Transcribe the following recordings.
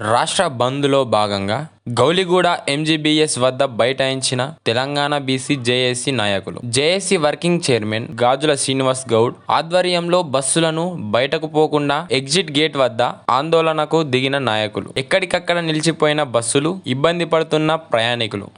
రాష్ట్ర బంద్లో భాగంగా గౌలిగూడ ఎంజీబీఎస్ వద్ద బైఠాయించిన తెలంగాణ బీసీ జేఏసీ నాయకులు. JAC working chairman Gajula Srinivas Goud ఆధ్వర్యంలో బస్సులను బయటకు పోకుండా ఎగ్జిట్ గేట్ వద్ద ఆందోళనకు దిగిన నాయకులు. ఎక్కడికక్కడ నిలిచిపోయిన బస్సులు ఇబ్బంది పడుతున్న ప్రయాణికులు.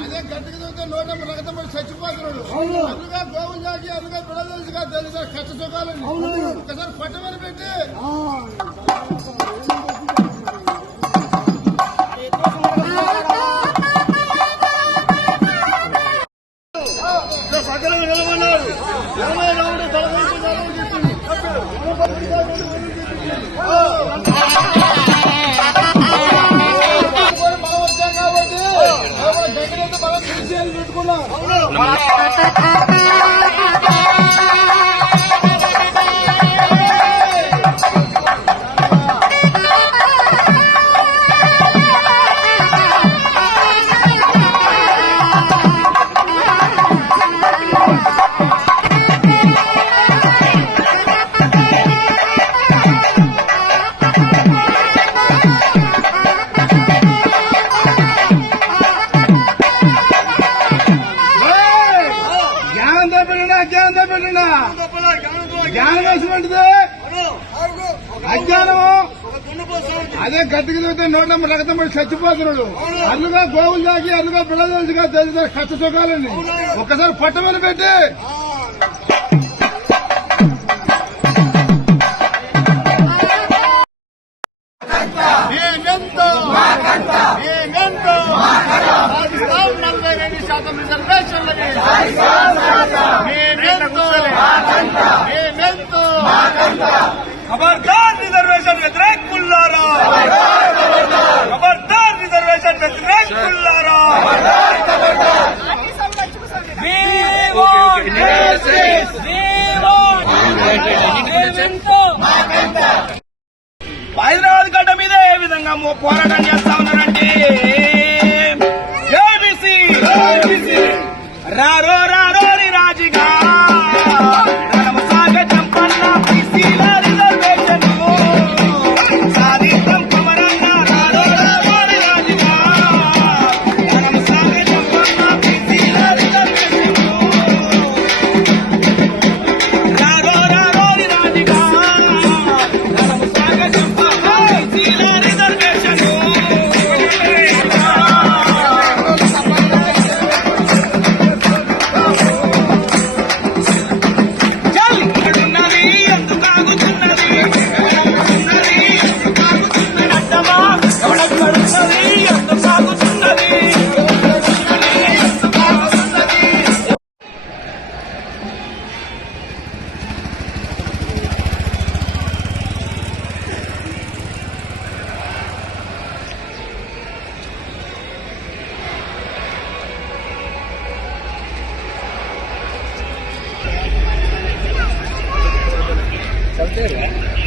అదే గట్టిగా చదివితే నూట ఎనభై రక్తం పడి చచ్చిపోతున్నాడు అందుగా గోవులు జాకి అందుగా పిల్లలుగా తెలుసు కష్ట సుఖాలని ఒకసారి పట్టమని పెట్టి సకలం నిలబడినాడు ఇరవై రాముడు మనం జ్ఞానం తప్పినా జ్ఞానం జ్ఞానం వేసినది అజ్ఞానము? అదే గట్టికి చదివితే నోట రక్తం పడి చచ్చిపోతున్నాడు. అల్లుగా గోవులు దాకి అల్లుగా పిల్లలుగా తెలిసిన కష్ట సుఖాలని. ఒక్కసారి పట్టమని పెట్టి. మేమెంతో నలభై రెండు శాతం రిజర్వేషన్లని హైదరాబాద్ గడ్డ మీద ఏ విధంగా పోరాటం చేస్తా ఉన్నారంటే? ఏబిసి రారో Okay, yeah.